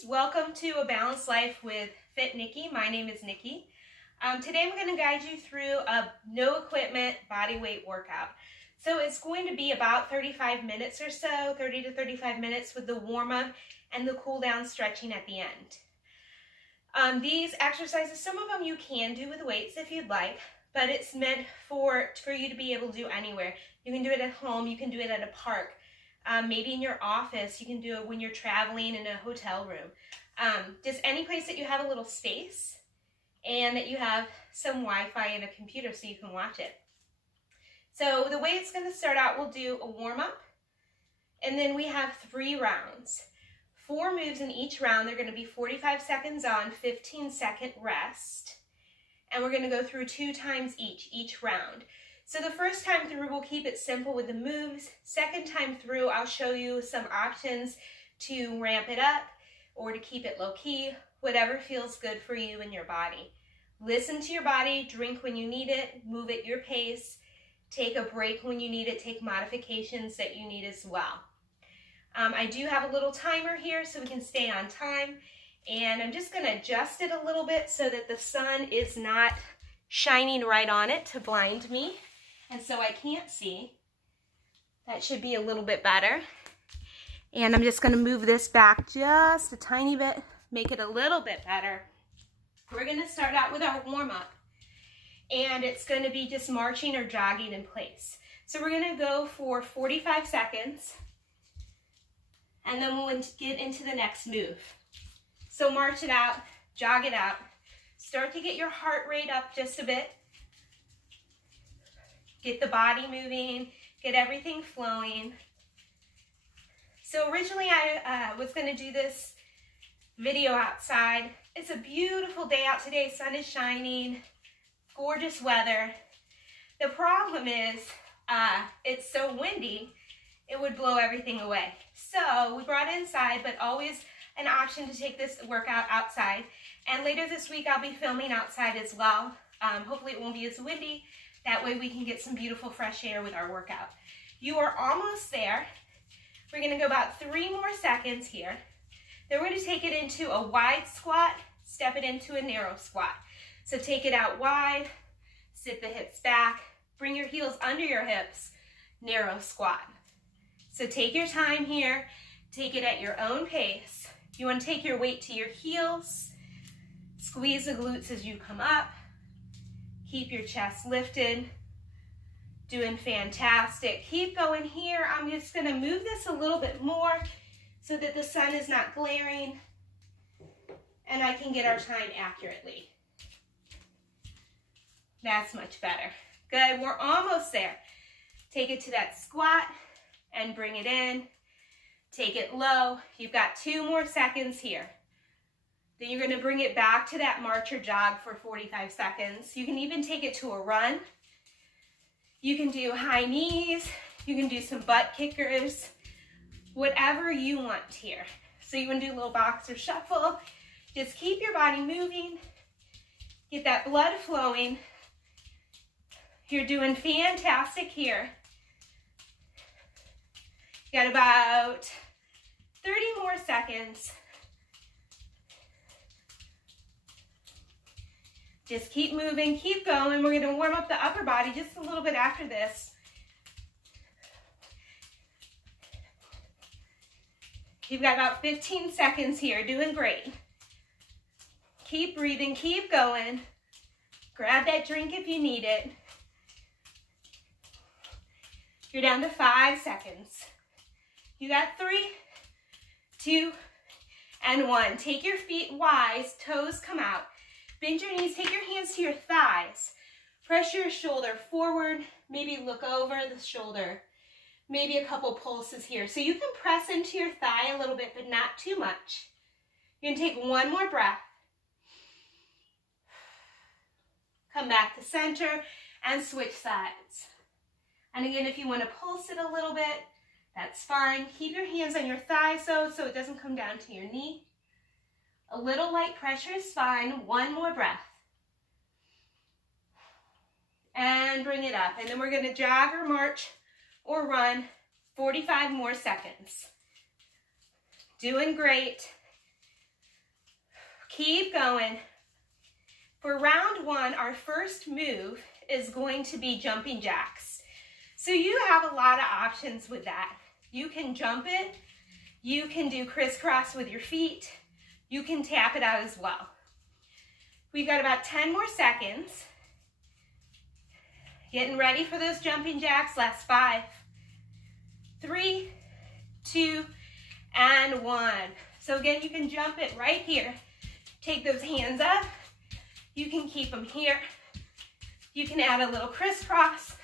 friends, welcome to A Balanced Life with Fit Nikki. My name is Nikki. Today I'm going to guide you through a no equipment body weight workout. So it's going to be about 35 minutes or so, 30 to 35 minutes with the warm up and the cool down stretching at the end. These exercises, some of them you can do with weights if you'd like, but it's meant for you to be able to do anywhere. You can do it at home, you can do it at a park. Maybe in your office, you can do it when you're traveling in a hotel room. Just any place that you have a little space and that you have some Wi-Fi and a computer so you can watch it. So the way it's going to start out, we'll do a warm-up, and then we have 3 rounds. 4 moves in each round. They're going to be 45 seconds on, 15-second rest, and we're going to go through 2 times each round. So the first time through, we'll keep it simple with the moves. Second time through, I'll show you some options to ramp it up or to keep it low-key, whatever feels good for you and your body. Listen to your body, drink when you need it, move at your pace, take a break when you need it, take modifications that you need as well. I do have a little timer here so we can stay on time, and I'm just going to adjust it a little bit so that the sun is not shining right on it to blind me. And so I can't see. That should be a little bit better. And I'm just going to move this back just a tiny bit, make it a little bit better. We're going to start out with our warm-up. And it's going to be just marching or jogging in place. So we're going to go for 45 seconds. And then we'll get into the next move. So march it out, jog it out. Start to get your heart rate up just a bit. Get the body moving, get everything flowing. So originally I was going to do this video outside. It's a beautiful day out today, sun is shining, gorgeous weather. The problem is it's so windy, it would blow everything away. So we brought it inside, but always an option to take this workout outside. And later this week I'll be filming outside as well. Hopefully it won't be as windy. That way we can get some beautiful fresh air with our workout. You are almost there. We're going to go about 3 more seconds here. Then we're going to take it into a wide squat, step it into a narrow squat. So take it out wide, sit the hips back, bring your heels under your hips, narrow squat. So take your time here, take it at your own pace. You want to take your weight to your heels, squeeze the glutes as you come up. Keep your chest lifted, doing fantastic. Keep going here. I'm just gonna move this a little bit more so that the sun is not glaring and I can get our time accurately. That's much better. Good, we're almost there. Take it to that squat and bring it in. Take it low. You've got 2 more seconds here. Then you're going to bring it back to that march or jog for 45 seconds. You can even take it to a run. You can do high knees. You can do some butt kickers. Whatever you want here. So you want to do a little boxer shuffle. Just keep your body moving. Get that blood flowing. You're doing fantastic here. You got about 30 more seconds. Just keep moving, keep going. We're going to warm up the upper body just a little bit after this. You've got about 15 seconds here, doing great. Keep breathing, keep going. Grab that drink if you need it. You're down to 5 seconds. You got 3, 2, and 1. Take your feet wide, toes come out. Bend your knees, take your hands to your thighs. Press your shoulder forward, maybe look over the shoulder. Maybe a couple pulses here. So you can press into your thigh a little bit, but not too much. You're gonna take 1 more breath. Come back to center and switch sides. And again, if you wanna pulse it a little bit, that's fine. Keep your hands on your thighs though, so it doesn't come down to your knee. A little light pressure is fine. 1 more breath. And bring it up. And then we're going to jog or march or run 45 more seconds. Doing great. Keep going. For round one, our first move is going to be jumping jacks. So you have a lot of options with that. You can jump it, you can do crisscross with your feet, you can tap it out as well. We've got about 10 more seconds. Getting ready for those jumping jacks. Last 5, 3, 2, and 1. So again, you can jump it right here. Take those hands up. You can keep them here. You can add a little crisscross.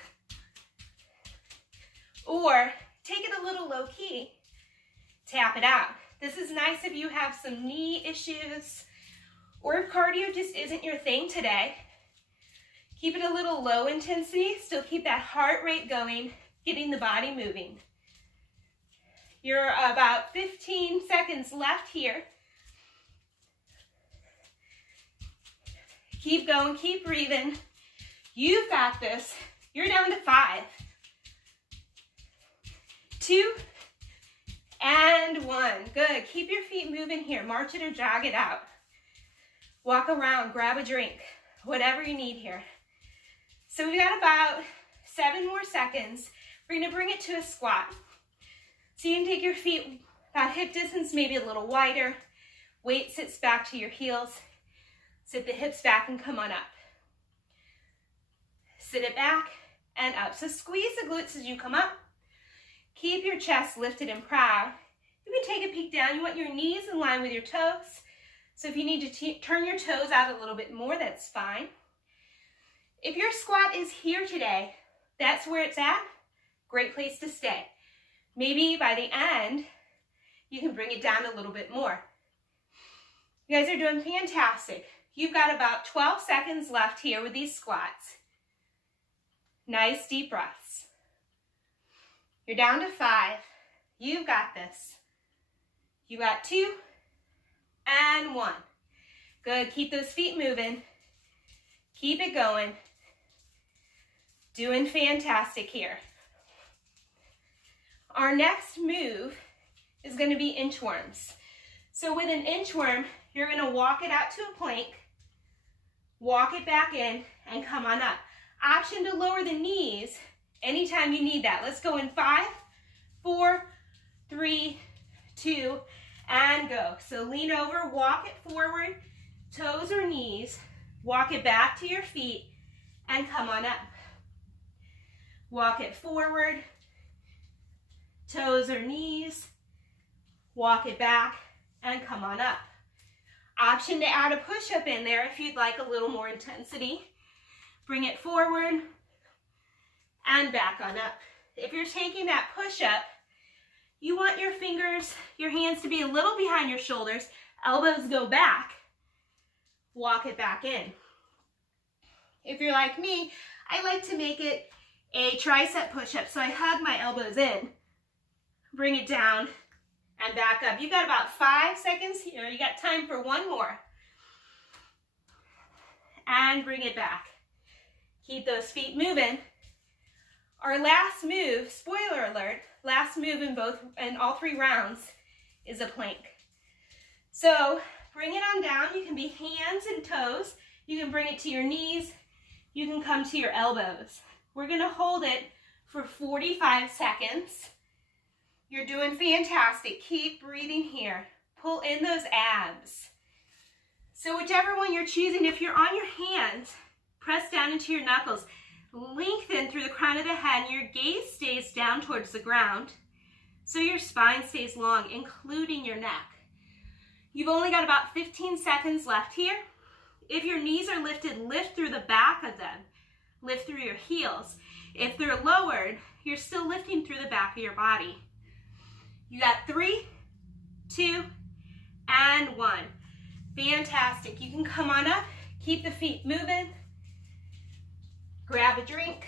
Or take it a little low key. Tap it out. This is nice if you have some knee issues or if cardio just isn't your thing today. Keep it a little low intensity. Still keep that heart rate going, getting the body moving. You're about 15 seconds left here. Keep going, keep breathing. You've got this. You're down to 5, 2, and 1. Good. Keep your feet moving here. March it or jog it out. Walk around, grab a drink, whatever you need here. So we've got about 7 more seconds. We're going to bring it to a squat. So you can take your feet about hip distance, maybe a little wider. Weight sits back to your heels. Sit the hips back and come on up. Sit it back and up. So squeeze the glutes as you come up. Keep your chest lifted and proud. You can take a peek down. You want your knees in line with your toes. So if you need to turn your toes out a little bit more, that's fine. If your squat is here today, that's where it's at. Great place to stay. Maybe by the end, you can bring it down a little bit more. You guys are doing fantastic. You've got about 12 seconds left here with these squats. Nice deep breaths. You're down to 5. You've got this. You got 2 and 1. Good. Keep those feet moving. Keep it going. Doing fantastic here. Our next move is going to be inchworms. So with an inchworm, you're going to walk it out to a plank, walk it back in, and come on up. Option to lower the knees anytime you need that. Let's go in 5, 4, 3, 2, and go. So lean over, walk it forward, toes or knees, walk it back to your feet, and come on up. Walk it forward, toes or knees, walk it back, and come on up. Option to add a push-up in there if you'd like a little more intensity. Bring it forward and back on up. If you're taking that push-up, you want your fingers, your hands to be a little behind your shoulders, elbows go back, walk it back in. If you're like me, I like to make it a tricep push-up, so I hug my elbows in, bring it down, and back up. You've got about 5 seconds here. You got time for one more. And bring it back. Keep those feet moving. Our last move, spoiler alert, last move in all 3 rounds is a plank. So bring it on down. You can be hands and toes. You can bring it to your knees. You can come to your elbows. We're going to hold it for 45 seconds. You're doing fantastic. Keep breathing here. Pull in those abs. So whichever one you're choosing, if you're on your hands, press down into your knuckles. Lengthen through the crown of the head, and your gaze stays down towards the ground, so your spine stays long, including your neck. You've only got about 15 seconds left here. If your knees are lifted, lift through the back of them. Lift through your heels. If they're lowered, you're still lifting through the back of your body. You got 3, 2, and 1. Fantastic. You can come on up, keep the feet moving, grab a drink.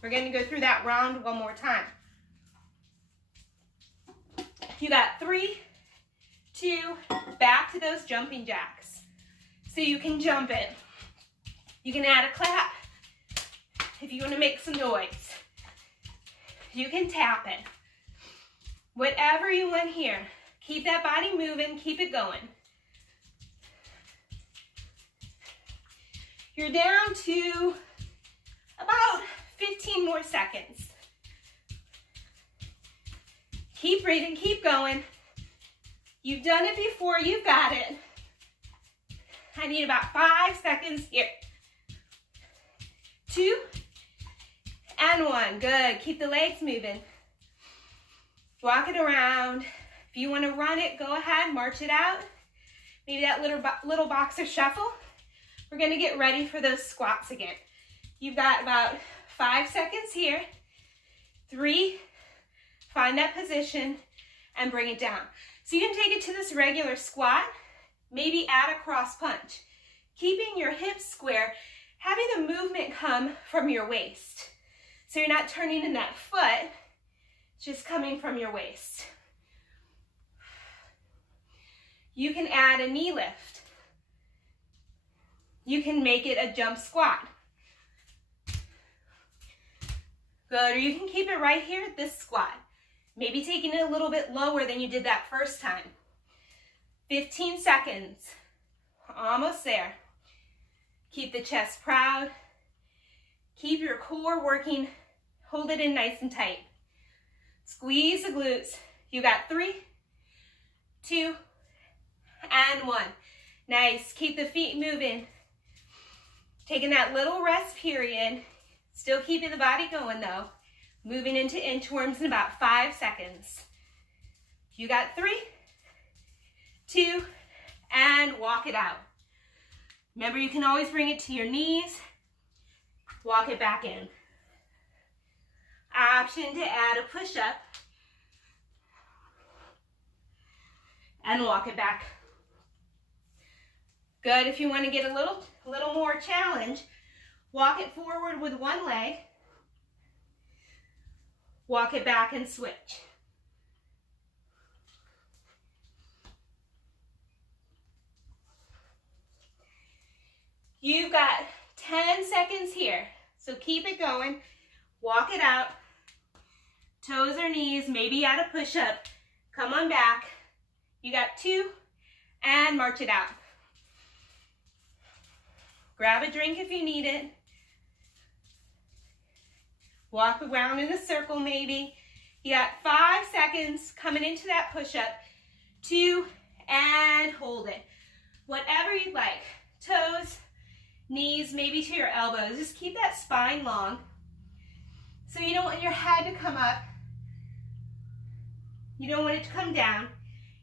We're going to go through that round one more time. You got 3, 2, back to those jumping jacks. So you can jump it. You can add a clap if you want to make some noise. You can tap it. Whatever you want here. Keep that body moving, keep it going. You're down to about 15 more seconds. Keep breathing, keep going. You've done it before, you've got it. I need about 5 seconds here. 2 and 1, good. Keep the legs moving. Walk it around. If you want to run it, go ahead, march it out. Maybe that little boxer shuffle. We're going to get ready for those squats again. You've got about 5 seconds here. 3, find that position and bring it down. So you can take it to this regular squat, maybe add a cross punch. Keeping your hips square, having the movement come from your waist. So you're not turning in that foot, just coming from your waist. You can add a knee lift. You can make it a jump squat. Good, or you can keep it right here at this squat. Maybe taking it a little bit lower than you did that first time. 15 seconds, almost there. Keep the chest proud. Keep your core working, hold it in nice and tight. Squeeze the glutes. You got 3, 2, and 1. Nice, keep the feet moving. Taking that little rest period, still keeping the body going though. Moving into inchworms in about 5 seconds. You got 3, 2, and walk it out. Remember, you can always bring it to your knees. Walk it back in. Option to add a push-up. And walk it back. Good, if you want to get a little more challenge, walk it forward with one leg. Walk it back and switch. You've got 10 seconds here, so keep it going. Walk it out. Toes or knees, maybe add a push-up. Come on back. You got 2, and march it out. Grab a drink if you need it. Walk around in a circle maybe. You got 5 seconds coming into that push-up. 2, and hold it. Whatever you'd like. Toes, knees, maybe to your elbows. Just keep that spine long. So you don't want your head to come up. You don't want it to come down.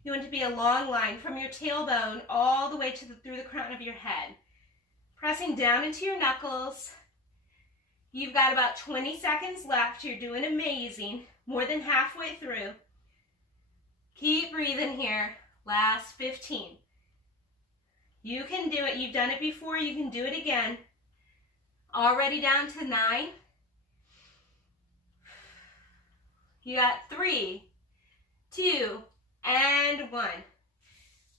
You want it to be a long line from your tailbone all the way to through the crown of your head. Pressing down into your knuckles. You've got about 20 seconds left. You're doing amazing. More than halfway through. Keep breathing here. Last 15. You can do it. You've done it before. You can do it again. Already down to 9. You got 3, 2, and 1.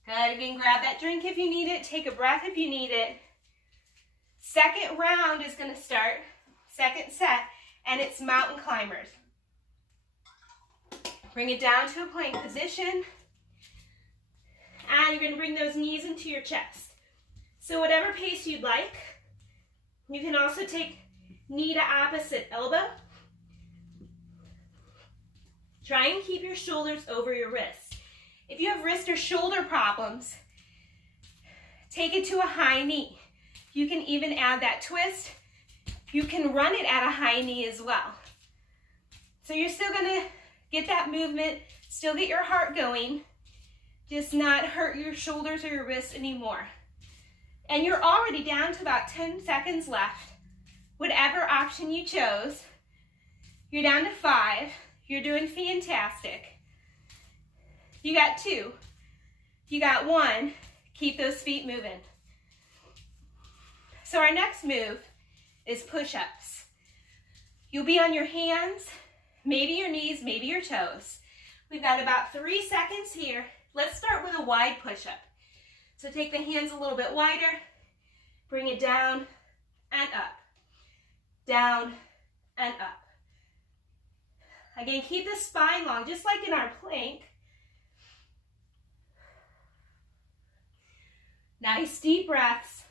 Good. You can grab that drink if you need it. Take a breath if you need it. Second round is going to start. Second set, and it's mountain climbers. Bring it down to a plank position, and you're going to bring those knees into your chest. So whatever pace you'd like. You can also take knee to opposite elbow. Try and keep your shoulders over your wrists. If you have wrist or shoulder problems, take it to a high knee. You can even add that twist. You can run it at a high knee as well. So you're still gonna get that movement, still get your heart going, just not hurt your shoulders or your wrists anymore. And you're already down to about 10 seconds left. Whatever option you chose, you're down to 5. You're doing fantastic. You got 2. You got 1. Keep those feet moving. So our next move is push-ups. You'll be on your hands, maybe your knees, maybe your toes. We've got about 3 seconds here. Let's start with a wide push-up. So take the hands a little bit wider, bring it down and up, down and up. Again, keep the spine long, just like in our plank. Nice deep breaths.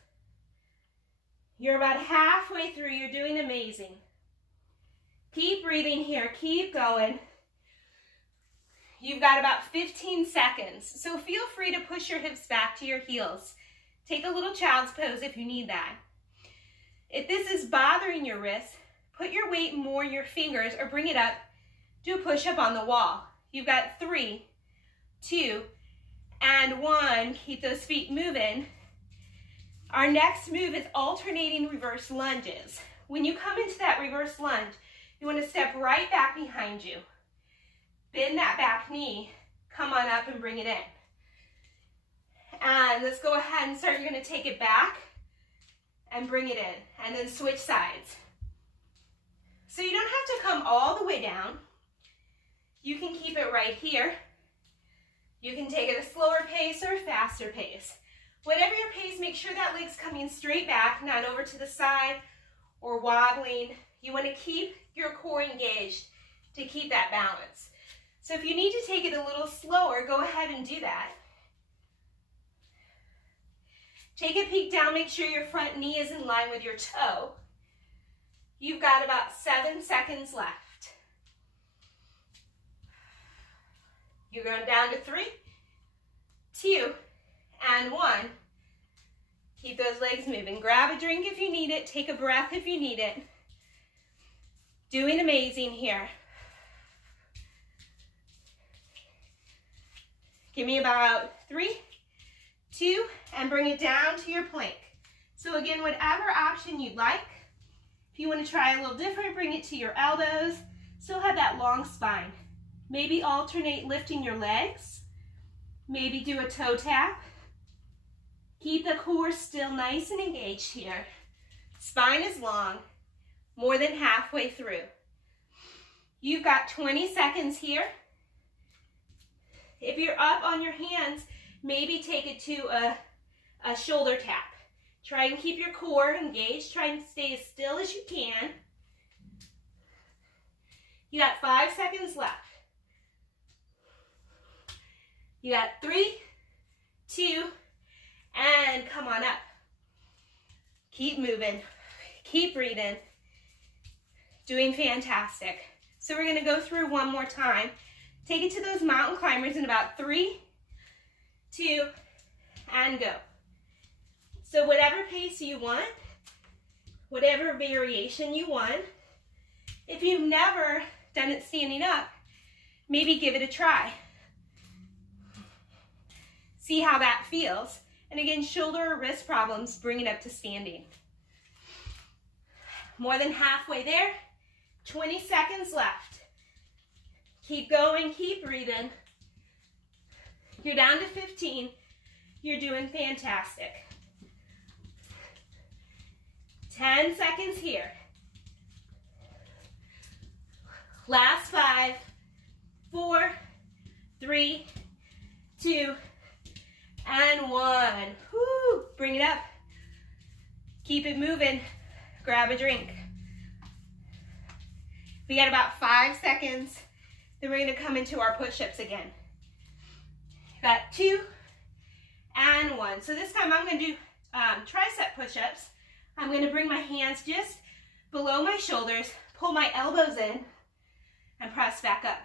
You're about halfway through. You're doing amazing. Keep breathing here. Keep going. You've got about 15 seconds. So feel free to push your hips back to your heels. Take a little child's pose if you need that. If this is bothering your wrist, put your weight more in your fingers or bring it up. Do a push-up on the wall. You've got 3, 2, and 1. Keep those feet moving. Our next move is alternating reverse lunges. When you come into that reverse lunge, you want to step right back behind you. Bend that back knee. Come on up and bring it in. And let's go ahead and start. You're going to take it back and bring it in. And then switch sides. So you don't have to come all the way down. You can keep it right here. You can take it a slower pace or a faster pace. Whatever your pace, make sure that leg's coming straight back, not over to the side or wobbling. You want to keep your core engaged to keep that balance. So if you need to take it a little slower, go ahead and do that. Take a peek down, make sure your front knee is in line with your toe. You've got about 7 seconds left. You're going down to 3, 2, and 1. Keep those legs moving. Grab a drink if you need it. Take a breath if you need it. Doing amazing here. Give me about 3, 2, and bring it down to your plank. So again, whatever option you'd like. If you want to try a little different, bring it to your elbows. Still have that long spine. Maybe alternate lifting your legs. Maybe do a toe tap. Keep the core still nice and engaged here. Spine is long, more than halfway through. You've got 20 seconds here. If you're up on your hands, maybe take it to a shoulder tap. Try and keep your core engaged. Try and stay as still as you can. You got 5 seconds left. You got 3, 2, and come on up. Keep moving. Keep breathing. Doing fantastic. So we're going to go through one more time. Take it to those mountain climbers in about 3, 2, and go. So whatever pace you want, whatever variation you want. If you've never done it standing up, maybe give it a try. See how that feels. And again, shoulder or wrist problems, bring it up to standing. More than halfway there. 20 seconds left. Keep going, keep breathing. You're down to 15. You're doing fantastic. 10 seconds here. Last 5, 4, 3, 2, and 1. Woo! Bring it up. Keep it moving. Grab a drink. We got about 5 seconds. Then we're going to come into our push-ups again. Got 2 and 1. So this time I'm going to do tricep push-ups. I'm going to bring my hands just below my shoulders, pull my elbows in, and press back up.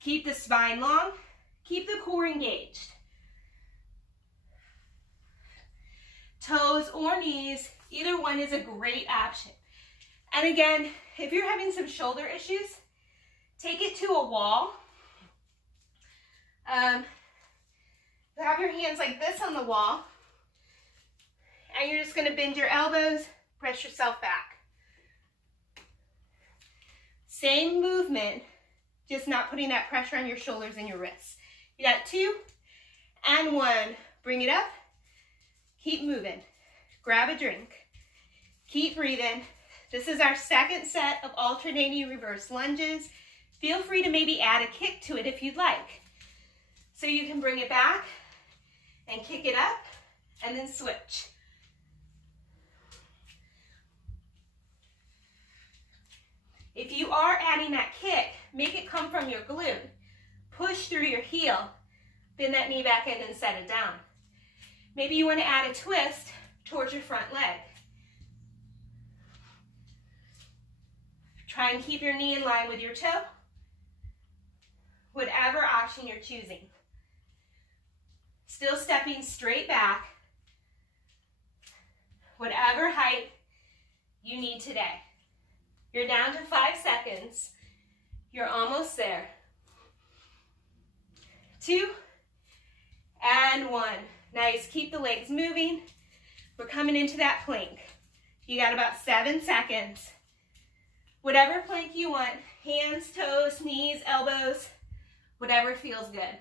Keep the spine long. Keep the core engaged. Toes or knees, either one is a great option. And again, if you're having some shoulder issues, take it to a wall. Have your hands like this on the wall. And you're just going to bend your elbows, press yourself back. Same movement, just not putting that pressure on your shoulders and your wrists. You got 2 and 1. Bring it up. Keep moving. Grab a drink. Keep breathing. This is our second set of alternating reverse lunges. Feel free to maybe add a kick to it if you'd like. So you can bring it back and kick it up and then switch. If you are adding that kick, make it come from your glute. Push through your heel. Bend that knee back in and set it down. Maybe you want to add a twist. towards your front leg. Try and keep your knee in line with your toe, whatever option you're choosing. Still stepping straight back, whatever height you need today. You're down to 5 seconds. You're almost there. 2 and 1. Nice, keep the legs moving. We're coming into that plank. You got about 7 seconds. Whatever plank you want, hands, toes, knees, elbows, whatever feels good.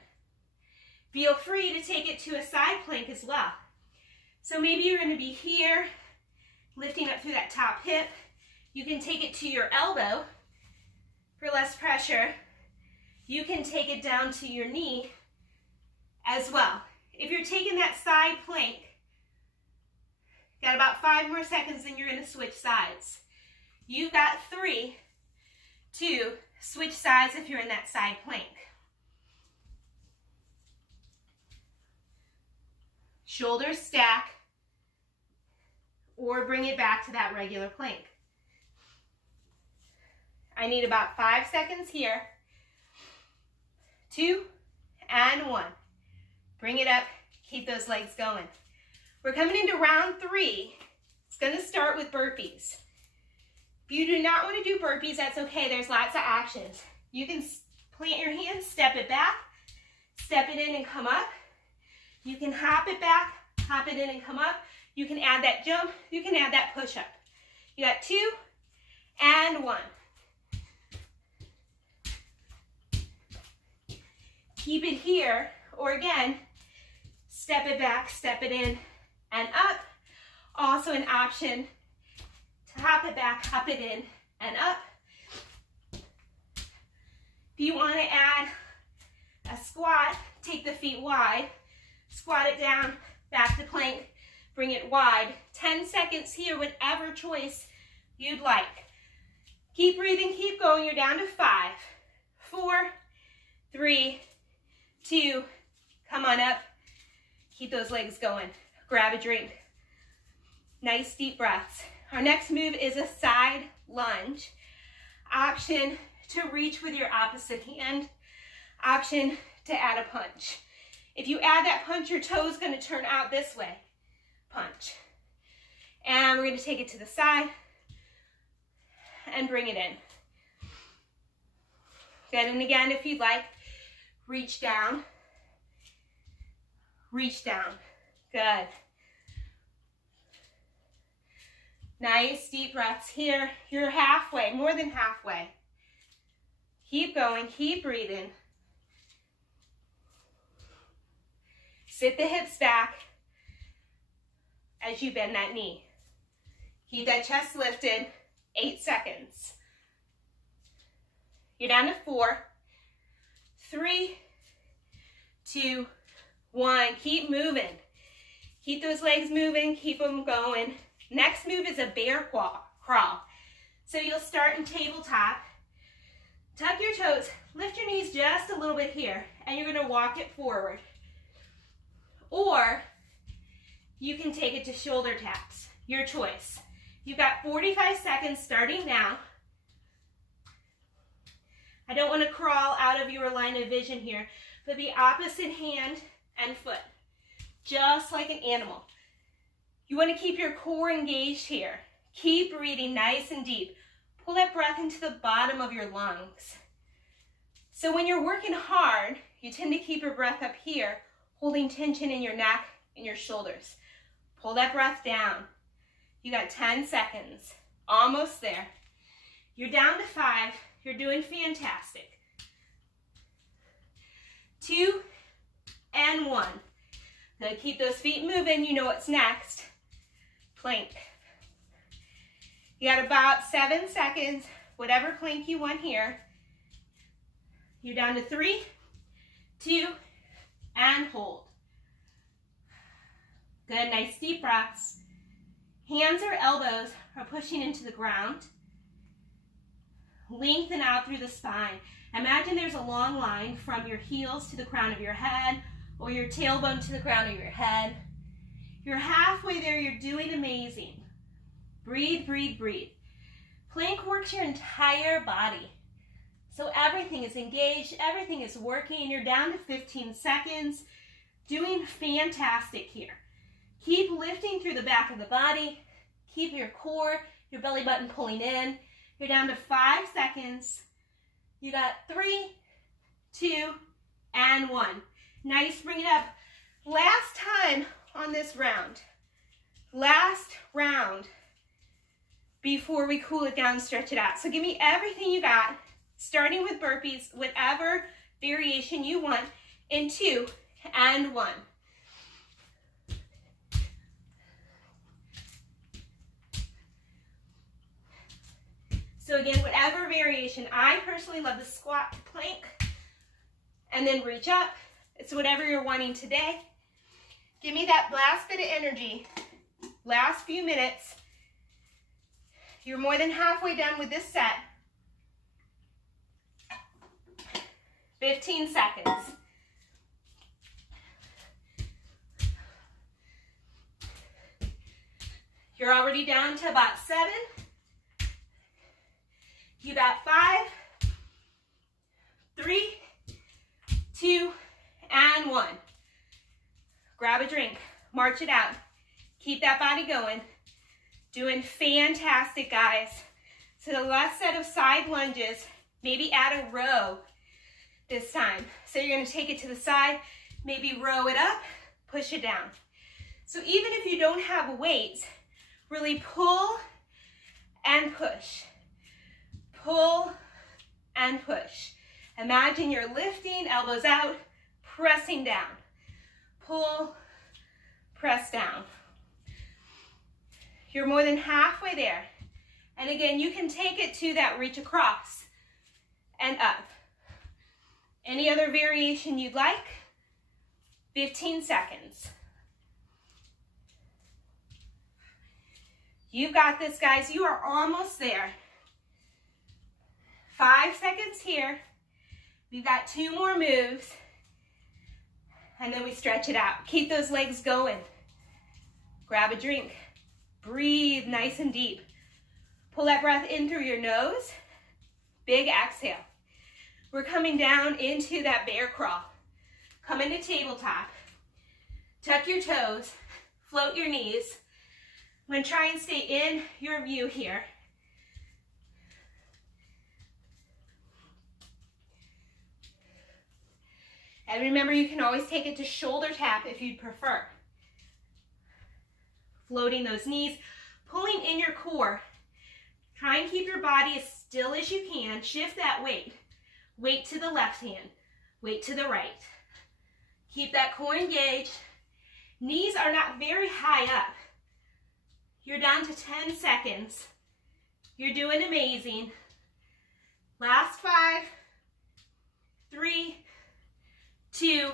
Feel free to take it to a side plank as well. So maybe you're going to be here, lifting up through that top hip. You can take it to your elbow for less pressure. You can take it down to your knee as well. If you're taking that side plank, got about 5 more seconds, then you're going to switch sides. You've got 3 to switch sides if you're in that side plank. Shoulders stack, or bring it back to that regular plank. I need about 5 seconds here. 2 and 1. Bring it up, keep those legs going. We're coming into round 3. It's going to start with burpees. If you do not want to do burpees, that's okay. There's lots of options. You can plant your hands, step it back, step it in and come up. You can hop it back, hop it in and come up. You can add that jump. You can add that push up. You got 2 and 1. Keep it here, or again, step it back, step it in and up. Also an option to hop it back, hop it in and up. If you want to add a squat, take the feet wide, squat it down, back to plank, bring it wide. 10 seconds here, whatever choice you'd like. Keep breathing, keep going. You're down to 5, 4, 3, 2, come on up. Keep those legs going. Grab a drink. Nice deep breaths. Our next move is a side lunge. Option to reach with your opposite hand. Option to add a punch. If you add that punch, your toe is going to turn out this way. Punch. And we're going to take it to the side and bring it in. Good, and again, if you'd like, reach down. Reach down. Good. Nice deep breaths here. You're halfway, more than halfway. Keep going, keep breathing. Sit the hips back as you bend that knee. Keep that chest lifted, 8 seconds. You're down to 4, 3, 2, 1. Keep moving. Keep those legs moving, keep them going. Next move is a bear crawl. So you'll start in tabletop. Tuck your toes, lift your knees just a little bit here, and you're going to walk it forward. Or you can take it to shoulder taps, your choice. You've got 45 seconds starting now. I don't want to crawl out of your line of vision here, but be opposite hand and foot, just like an animal. You want to keep your core engaged here. Keep breathing nice and deep. Pull that breath into the bottom of your lungs. So when you're working hard, you tend to keep your breath up here, holding tension in your neck and your shoulders. Pull that breath down. You got 10 seconds. Almost there. You're down to 5. You're doing fantastic. 2 and 1. Now keep those feet moving. You know what's next. Plank. You got about 7 seconds, whatever plank you want here. You're down to 3, 2, and hold. Good, nice deep breaths. Hands or elbows are pushing into the ground. Lengthen out through the spine. Imagine there's a long line from your heels to the crown of your head, or your tailbone to the crown of your head. You're halfway there, you're doing amazing. Breathe, breathe, breathe. Plank works your entire body. So everything is engaged, everything is working. You're down to 15 seconds. Doing fantastic here. Keep lifting through the back of the body. Keep your core, your belly button pulling in. You're down to 5 seconds. You got 3, 2, and 1. Nice, bring it up. Last time on this round. Last round before we cool it down and stretch it out. So give me everything you got, starting with burpees, whatever variation you want, in 2 and 1. So again, whatever variation. I personally love the squat plank and then reach up. It's whatever you're wanting today. Give me that last bit of energy, last few minutes. You're more than halfway done with this set. 15 seconds. You're already down to about 7. You got 5, 3, 2, and 1. Grab a drink, march it out. Keep that body going. Doing fantastic, guys. So the last set of side lunges, maybe add a row this time. So you're gonna take it to the side, maybe row it up, push it down. So even if you don't have weights, really pull and push. Pull and push. Imagine you're lifting, elbows out, pressing down. Pull, press down. You're more than halfway there. And again, you can take it to that reach across and up. Any other variation you'd like? 15 seconds. You've got this, guys. You are almost there. 5 seconds here. We've got 2 more moves. And then we stretch it out. Keep those legs going. Grab a drink. Breathe nice and deep. Pull that breath in through your nose. Big exhale. We're coming down into that bear crawl. Come into tabletop. Tuck your toes. Float your knees. I'm going to try and stay in your view here. And remember, you can always take it to shoulder tap if you'd prefer. Floating those knees, pulling in your core. Try and keep your body as still as you can. Shift that weight. Weight to the left hand, weight to the right. Keep that core engaged. Knees are not very high up. You're down to 10 seconds. You're doing amazing. Last 5, 3, 2,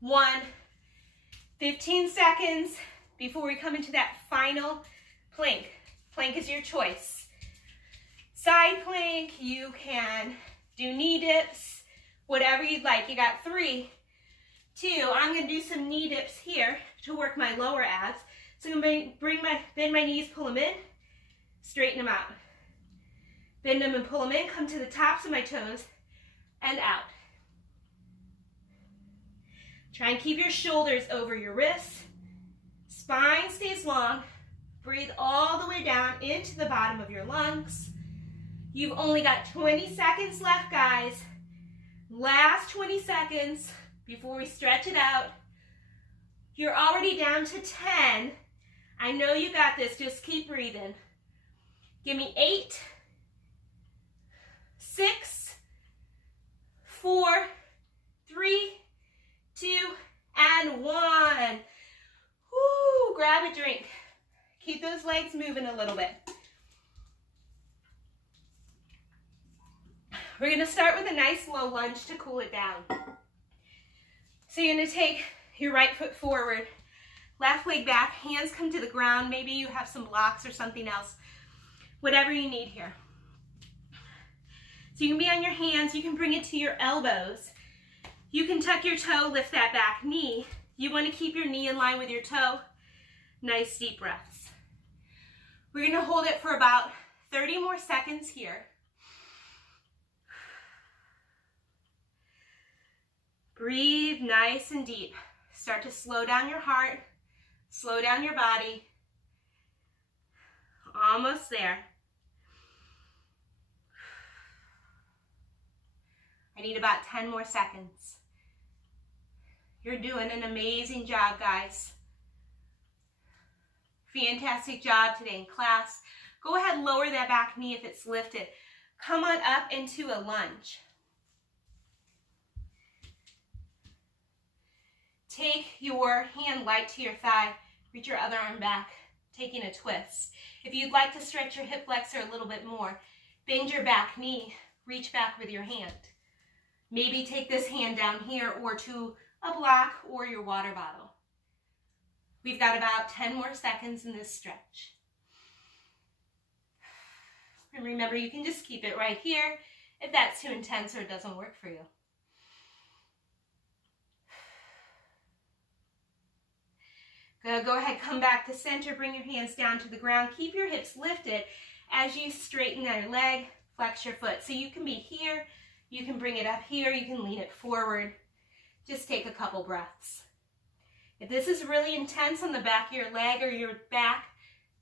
1. 15 seconds before we come into that final plank. Plank is your choice. Side plank, you can do knee dips, whatever you'd like. You got 3, 2. I'm going to do some knee dips here to work my lower abs. So I'm going to bend my knees, pull them in, straighten them out. Bend them and pull them in, come to the tops of my toes, and out. Try and keep your shoulders over your wrists. Spine stays long. Breathe all the way down into the bottom of your lungs. You've only got 20 seconds left, guys. Last 20 seconds before we stretch it out. You're already down to 10. I know you got this. Just keep breathing. Give me 8, 6, 4, 3, 2, and 1. Woo, grab a drink. Keep those legs moving a little bit. We're going to start with a nice low lunge to cool it down. So you're going to take your right foot forward, left leg back, hands come to the ground. Maybe you have some blocks or something else, whatever you need here. So you can be on your hands, you can bring it to your elbows. You can tuck your toe, lift that back knee. You want to keep your knee in line with your toe. Nice deep breaths. We're going to hold it for about 30 more seconds here. Breathe nice and deep. Start to slow down your heart, slow down your body. Almost there. I need about 10 more seconds. You're doing an amazing job, guys. Fantastic job today in class. Go ahead, lower that back knee if it's lifted. Come on up into a lunge. Take your hand light to your thigh. Reach your other arm back, taking a twist. If you'd like to stretch your hip flexor a little bit more, bend your back knee, reach back with your hand. Maybe take this hand down here or to a block or your water bottle. We've got about 10 more seconds in this stretch. And remember, you can just keep it right here if that's too intense or it doesn't work for you. Good. Go ahead, come back to center, bring your hands down to the ground. Keep your hips lifted as you straighten your leg, flex your foot. So you can be here, you can bring it up here, you can lean it forward. Just take a couple breaths. If this is really intense on the back of your leg or your back,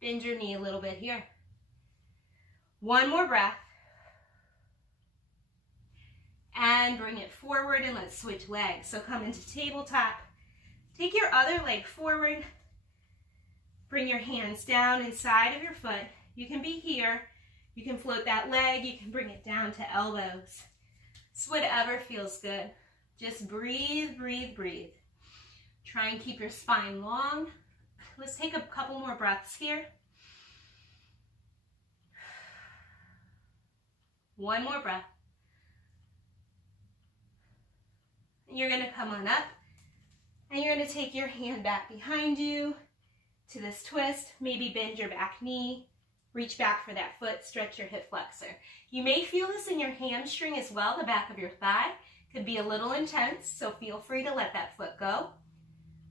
bend your knee a little bit here. One more breath. And bring it forward and let's switch legs. So come into tabletop. Take your other leg forward. Bring your hands down inside of your foot. You can be here. You can float that leg. You can bring it down to elbows. It's whatever feels good. Just breathe, breathe, breathe. Try and keep your spine long. Let's take a couple more breaths here. One more breath. And you're going to come on up. And you're going to take your hand back behind you to this twist. Maybe bend your back knee. Reach back for that foot. Stretch your hip flexor. You may feel this in your hamstring as well. The back of your thigh could be a little intense, so feel free to let that foot go.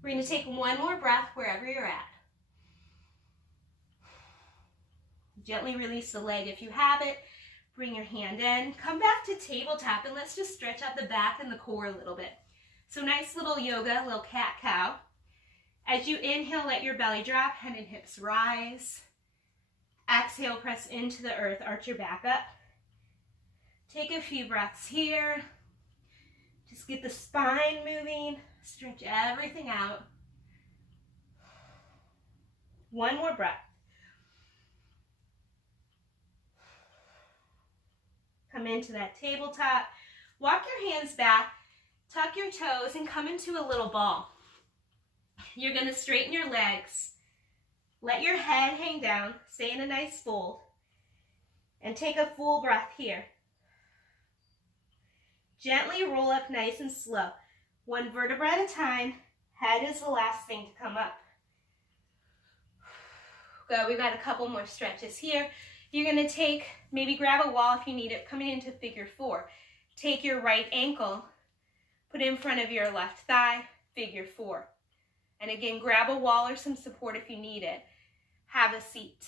We're going to take one more breath wherever you're at. Gently release the leg if you have it. Bring your hand in. Come back to tabletop and let's just stretch out the back and the core a little bit. So nice little yoga, little cat-cow. As you inhale, let your belly drop, head and hips rise. Exhale, press into the earth, arch your back up. Take a few breaths here. Just get the spine moving, stretch everything out. One more breath. Come into that tabletop. Walk your hands back. Tuck your toes and come into a little ball. You're going to straighten your legs. Let your head hang down. Stay in a nice fold. And take a full breath here. Gently roll up nice and slow. One vertebra at a time. Head is the last thing to come up. Good. We've got a couple more stretches here. You're going to maybe grab a wall if you need it, coming into figure 4. Take your right ankle. Put it in front of your left thigh, figure 4. And again, grab a wall or some support if you need it. Have a seat.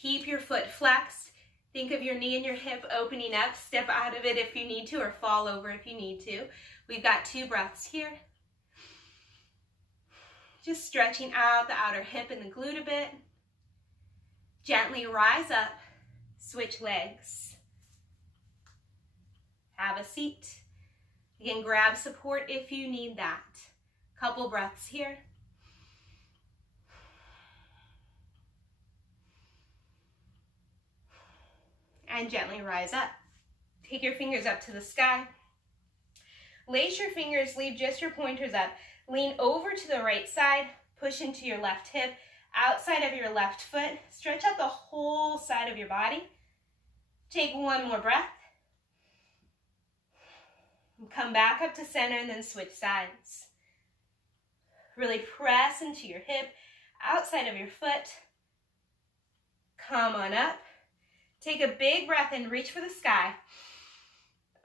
Keep your foot flexed. Think of your knee and your hip opening up. Step out of it if you need to or fall over if you need to. We've got 2 breaths here. Just stretching out the outer hip and the glute a bit. Gently rise up. Switch legs. Have a seat. Again, grab support if you need that. Couple breaths here. And gently rise up. Take your fingers up to the sky. Lace your fingers, leave just your pointers up. Lean over to the right side, push into your left hip, outside of your left foot. Stretch out the whole side of your body. Take one more breath. Come back up to center and then switch sides. Really press into your hip, outside of your foot. Come on up. Take a big breath in, reach for the sky.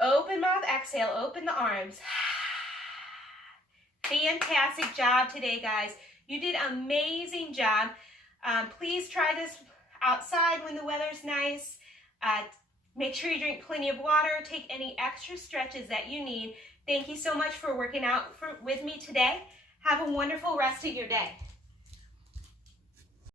Open mouth, exhale, open the arms. Fantastic job today, guys. You did an amazing job. Please try this outside when the weather's nice. Make sure you drink plenty of water. Take any extra stretches that you need. Thank you so much for working out with me today. Have a wonderful rest of your day.